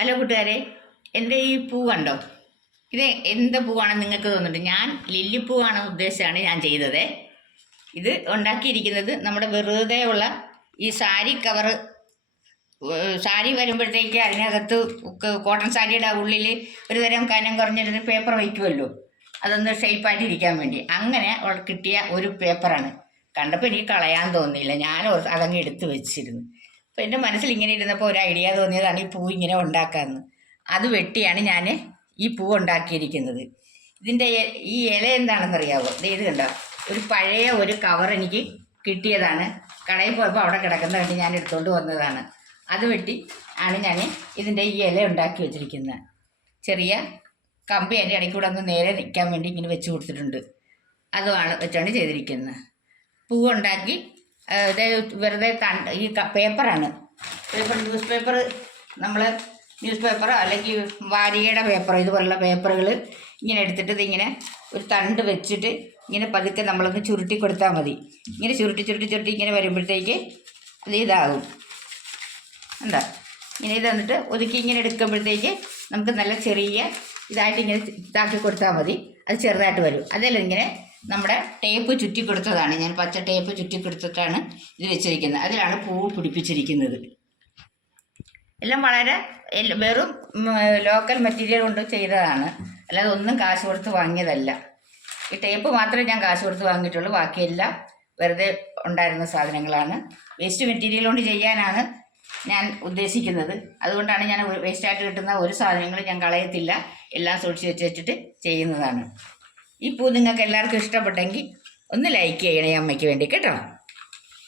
Hello കൂട്ടുകാരെ എന്റെ ഈ പൂ കണ്ടോ? ഇത് എന്ത് പൂവാണെന്ന് നിങ്ങൾക്ക് തോന്നുന്നുണ്ട്? ഞാൻ ലില്ലിപ്പൂവാണ് ഉദ്ദേശിച്ചാണ് ഞാൻ ചെയ്തത്. ഇത് ഉണ്ടാക്കിയിരിക്കുന്നത് നമ്മുടെ വെറുതെ ഉള്ള ഈ സാരി കവറ് സാരി വരുമ്പോഴത്തേക്ക് അതിനകത്ത് കോട്ടൺ സാരിയുടെ ഉള്ളിൽ ഒരു തരം കനം കുറഞ്ഞൊരു പേപ്പർ വയ്ക്കുമല്ലോ. അതൊന്ന് ഷേപ്പായിട്ട് ഇരിക്കാൻ വേണ്ടി. അങ്ങനെ കിട്ടിയ ഒരു പേപ്പറാണ് കണ്ടപ്പോൾ എനിക്ക് കളയാൻ തോന്നിയില്ല. ഞാൻ അതങ്ങ് എടുത്ത് വെച്ചിരുന്നു. അപ്പോൾ എന്റെ മനസ്സിൽ ഇങ്ങനെ ഇരുന്നപ്പോൾ ഒരു ഐഡിയ തോന്നിയതാണ് ഈ പൂ ഇങ്ങനെ ഉണ്ടാക്കാമെന്ന് അത് വെട്ടിയാണ് ഞാൻ ഈ പൂ ഉണ്ടാക്കിയിരിക്കുന്നത്. ഇതിന്റെ ഈ ഇല എന്താണെന്നറിയാവോ? ദേ ഇത് കണ്ടോ? ഒരു പഴയ ഒരു കവർ എനിക്ക് കിട്ടിയതാണ്. കടയിൽ പോയപ്പോൾ അവിടെ കിടക്കുന്ന കണ്ട് ഞാൻ എടുത്തുകൊണ്ട് വന്നതാണ്. അത് വെട്ടി ആണ് ഞാൻ ഇതിന്റെ ഈ ഇല ഉണ്ടാക്കി വെച്ചിരിക്കുന്നത് ചെറിയ കമ്പി അതിന്റെ ഇടയ്ക്ക് കൂടെ ഒന്ന് നേരെ നിൽക്കാൻ വേണ്ടി ഇങ്ങനെ വെച്ച് കൊടുത്തിട്ടുണ്ട്. അതുമാണ് വെച്ചാണ് ചെയ്തിരിക്കുന്നത് പൂവുണ്ടാക്കി ഇത് വെറുതെ തണ്ട് ഈ പേപ്പറാണ്. പേപ്പർ ന്യൂസ് പേപ്പർ നമ്മൾ ന്യൂസ് പേപ്പറോ അല്ലെങ്കിൽ വാരികയുടെ പേപ്പർ ഇതുപോലുള്ള പേപ്പറുകൾ ഇങ്ങനെ എടുത്തിട്ട് ഇതിങ്ങനെ ഒരു തണ്ട് വെച്ചിട്ട് ഇങ്ങനെ പതുക്കെ നമ്മളൊന്ന് ചുരുട്ടി കൊടുത്താൽ മതി. ഇങ്ങനെ ചുരുട്ടി ചുരുട്ടി ചുരുട്ടി ഇങ്ങനെ വരുമ്പോഴത്തേക്ക് അത് ഇതാകും. എന്താ ഇങ്ങനെ ഇത് ഒതുക്കി ഇങ്ങനെ എടുക്കുമ്പോഴത്തേക്ക് നമുക്ക് നല്ല ചെറിയ ഇതായിട്ട് ഇങ്ങനെ ഇതാക്കി കൊടുത്താൽ മതി. അത് ചെറുതായിട്ട് വരും. അതല്ല ഇങ്ങനെ നമ്മുടെ ടേപ്പ് ചുറ്റി കൊടുത്തതാണ്. ഞാൻ പച്ച ടേപ്പ് ചുറ്റി കൊടുത്തിട്ടാണ് ഇത് വെച്ചിരിക്കുന്നത്. അതിലാണ് പൂവ് പിടിപ്പിച്ചിരിക്കുന്നത്. എല്ലാം വളരെ വെറും ലോക്കൽ മെറ്റീരിയൽ കൊണ്ട് ചെയ്തതാണ്. അല്ലാതെ ഒന്നും കാശ് കൊടുത്ത് വാങ്ങിയതല്ല. ഈ ടേപ്പ് മാത്രമേ ഞാൻ കാശ് കൊടുത്ത് വാങ്ങിയിട്ടുള്ളൂ. ബാക്കിയെല്ലാം വെറുതെ ഉണ്ടായിരുന്ന സാധനങ്ങളാണ്. വേസ്റ്റ് മെറ്റീരിയൽ കൊണ്ട് ചെയ്യാനാണ് ഞാൻ ഉദ്ദേശിക്കുന്നത്. അതുകൊണ്ടാണ് ഞാൻ വേസ്റ്റായിട്ട് കിട്ടുന്ന ഒരു സാധനങ്ങളും ഞാൻ കളയത്തില്ല. എല്ലാം സൂക്ഷിച്ച് വെച്ച് വെച്ചിട്ട് ചെയ്യുന്നതാണ്. ഈ പൂ നിങ്ങൾക്ക് എല്ലാവർക്കും ഇഷ്ടപ്പെട്ടെങ്കിൽ ഒന്ന് ലൈക്ക് ചെയ്യണേ അമ്മയ്ക്ക് വേണ്ടി കേട്ടോ?